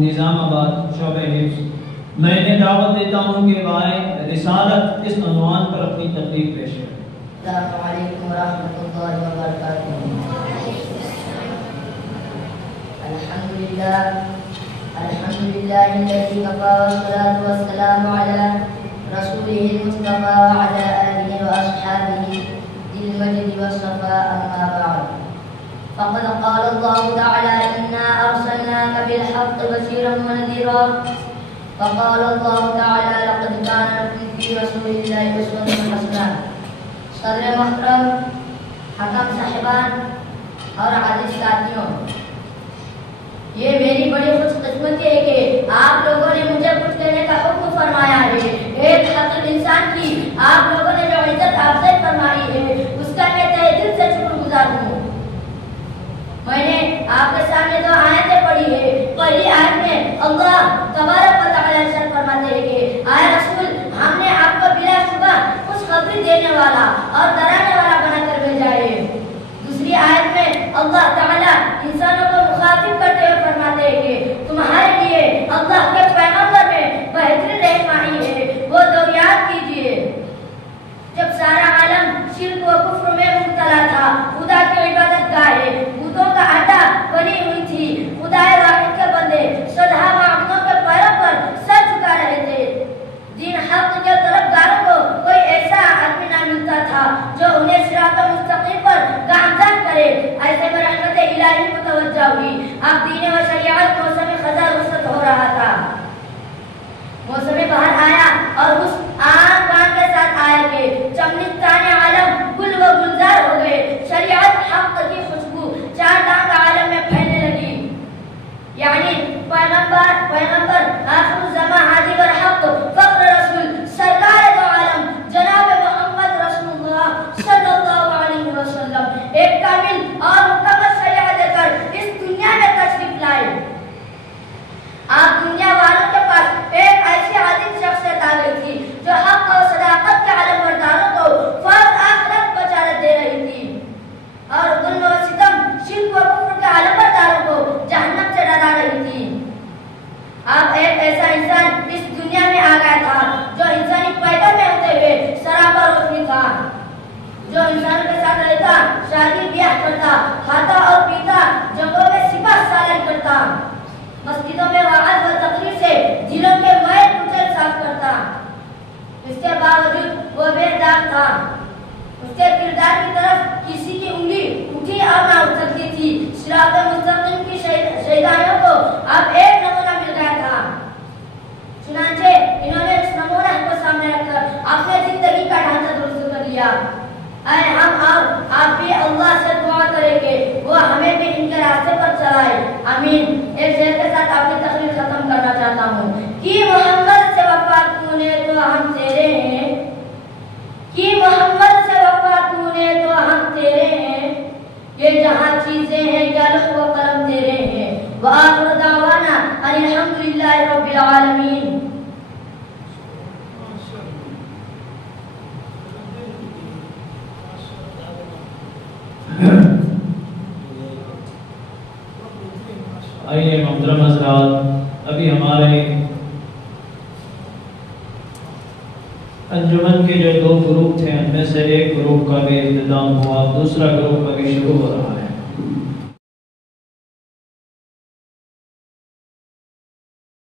نظام آباد شعبہ حفظ میں نے دعوت دیتا ہوں کہ وائے رسالت اس عنوان پر اپنی تقریر پیش کریں۔ السلام علیکم ورحمۃ اللہ وبرکاتہ۔ الحمدللہ الذی وقى والصلاة والسلام علی رسوله المصطفى وعلى آلہ واصحابہ ذی المجد والصفاء، اما بعد فقد قال الله تعالى إنا أرسلناك بالحق بشيرا ونذيرا، وقال الله تعالى لقد كان لكم في رسول الله أسوة حسنة۔ صدر محترم، حکم صاحبان اور عزیز ساتھیوں، یہ میری بڑی خوش قسمتی ہے کہ آپ لوگوں نے مجھے کچھ کہنے کا حکم فرمایا ہے۔ ایک حقیق انسان کی آپ لوگوں نے جو عزت افضل فرمائی ہے اس کا میں تہ دل سے شکر گزار ہوں۔ میں نے آپ کے سامنے دو آیتیں پڑھی ہے۔ پہلی آیت میں اللہ تبارک و تعالی ارشاد فرماتے ہیں کہ اے رسول، ہم نے آپ کو بلا شبہ خوشخبری دینے والا اور ڈرانے والا بنا کر بھیجا ہے۔ دوسری آیت میں اللہ تعالی انسانوں کو مخاطب کرتے ہوئے فرماتے ہیں کہ تمہارے لیے اللہ کے پیغمبر میں بہترین رہنمائی ہے، وہ دو یاد کیجیے۔ جب سارا عالم شرک و کفر میں مبتلا تھا، خدا کی عبادت گاہیں بتوں کا اڈا بنی ہوئی تھی، خدا واحد کے بندے سدھا معبودوں کے پیروں پر سر جھکا رہے تھے۔ دین حق کے طرفداروں کو کوئی ایسا آدمی نہ ملتا تھا جو انہیں صراط مستقیم پر گامزن کرے۔ ایسے میں رحمت الہی متوجہ ہوئی، اب دین و شریعت موسم خزاں رخصت ہو رہا تھا۔ موسم بہار آیا اور اس آن بان کے ساتھ آیا کہ چمنستان عالم گل و گلزار ہو گئے۔ شریعت حق کی خوشبو چار دانگ عالم میں پھیلنے لگی، یعنی پیغمبر آخر الزمان ہادی برحق فخر رسول سرکار دو عالم جناب محمد رسول اللہ صلی اللہ علیہ وسلم ایک کامل اور مکمل شریعت دے کر اس دنیا میں تشریف لائے۔ آپ دنیا والوں کے پاس ایک ایسی عظیم شخصیت آ گئی تھی جو حق اور صداقت کے علم برداروں کو فرض آخرت بشارت دے رہی تھی اور ظلم و ستم شرک و کفر کے علم برداروں کو جہنم سے ڈرا رہی تھی۔ آپ ایک ایسا انسان اس دنیا میں آ گیا تھا جو انسانی پیدل میں ہوتے ہوئے سراپا روشنی تھا، جو انسانوں کے ساتھ رہتا، شادی بیاہ کرتا، کھاتا اور پیتا، جنگوں میں سپاہ سالاری کرتا، مسجدوں میں وعظ و تقریر سے دلوں کے میل کچل صاف کرتا۔ اس کے باوجود وہ بے داغ تھا، اس کے کردار کی طرف کسی کی انگلی اٹھی اور نہ اٹھ سکتی تھی۔ صراط مستقیم کی شہدائیوں کو اب ایک نمونہ مل گیا تھا، چنانچہ انہوں نے اس نمونہ کو سامنے رکھ کر اپنے زندگی کا ڈھانچہ درست کر لیا۔ اے ہم اور آپ بھی اللہ سے دعا کریں کہ وہ ہمیں بھی ان کے راستے پر چلائے، آمین۔ ایک شعر کے ساتھ اپنی تقریر ختم کرنا چاہتا ہوں کہ محمد سے وفا تو نے تو ہم تیرے ہیں، کہ محمد سے وفا تو نے تو ہم تیرے ہیں، یہ جہاں چیزیں ہیں کیا لوح و قلم تیرے ہیں، وآخر دعوانا ان الحمدللہ رب العالمین۔ آئیے محترم حضرات، ابھی ہمارے انجمن کے جو دو گروپ تھے ان میں سے ایک گروپ کا بھی اختتام ہوا، دوسرا گروپ ابھی شروع ہو رہا ہے۔